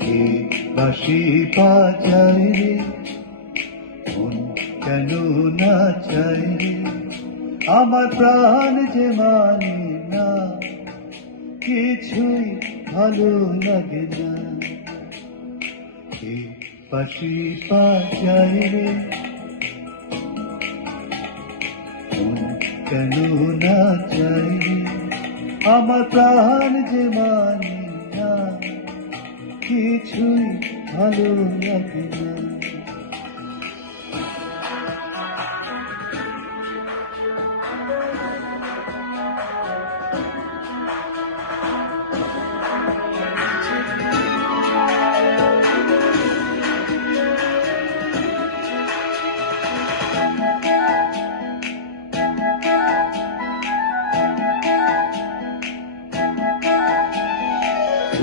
কে বাঁশি বাজায় রে, মন কেন না চায় রে, আমার প্রাণ যে মানে না, কিছুই ভালো লাগে না। কে বাঁশি বাজায় রে, মন কেন না চায় রে, আমার প্রাণ যে মানে না, কিছুই ভালো লাগে না।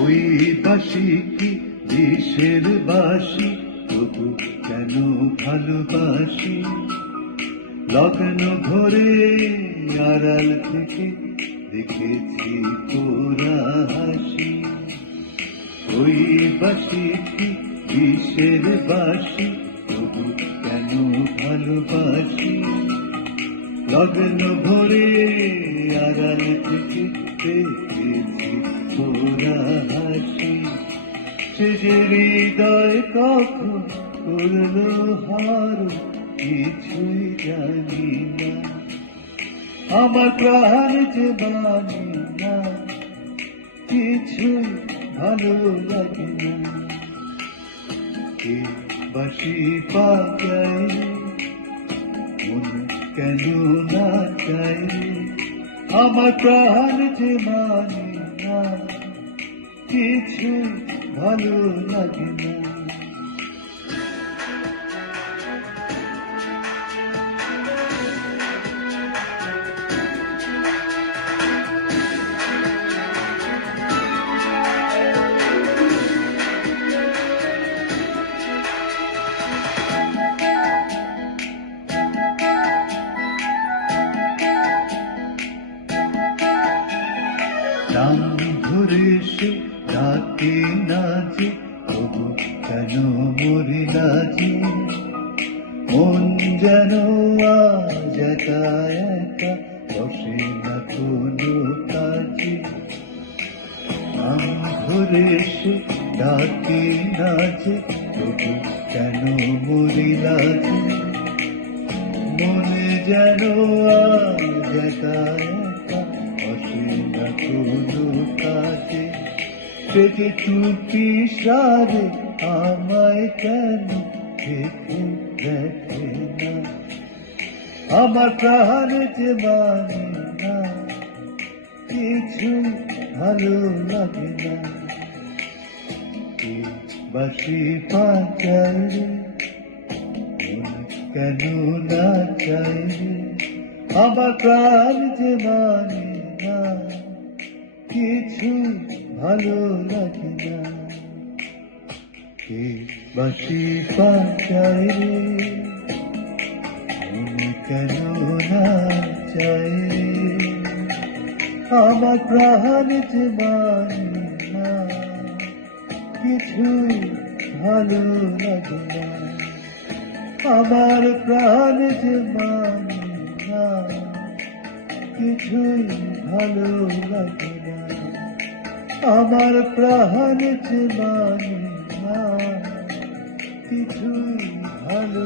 ওই বাঁশি কি দেশের বাঁশি, তবু কেন ভালোবাসি, লগ্ন ঘরে আড়াল থেকে দেখেছি তোরা হাসি। ওই বাঁশি কি দেশের বাঁশি, তবু কেন ভালোবাসি, লগ্ন ভরে আড়াল থেকে দেখেছি তোরা হাসি। সে যে হৃদয় কখন করলো হার, কিছুই জানি না, আমার প্রাণ যে মানি না, কিছুই ভালো লাগে না। কে বাঁশি বাজায়, মন কেন না চায়, আমার প্রাণ যে মানে না, কিছু ভালো লাগে না। নাম ধরে সে ডাকে নাচে, তবু কেন মরি লাজে, মন যেন আজ একা একা বসে না কোনো কাজে। নাম ধরে সে ডাকে নাচে, তবু কেন মরি লাজে, মন যেন আজ একা একা বসে না কোনো কাজে। সে যে চুপি সারে আমায় কেন দেখে দেখে না, আমার প্রাণ যে মানে না, কিছু ভালো লাগে না। কে বাঁশি বাজায় রে, মন কেন না চায় রে, আমার প্রাণ যে মানে না, কিছু ভালো লাগে না। কে বাঁশি বাজায় রে, মন কেন না চায় রে, আমার প্রাণ যে মানে না, কিছুই ভালো লাগে না। আমার প্রাণ যে মানে না, কিছুই ভালো লাগে না। আমার প্রাণ যে মানে না, কিছুই ভালো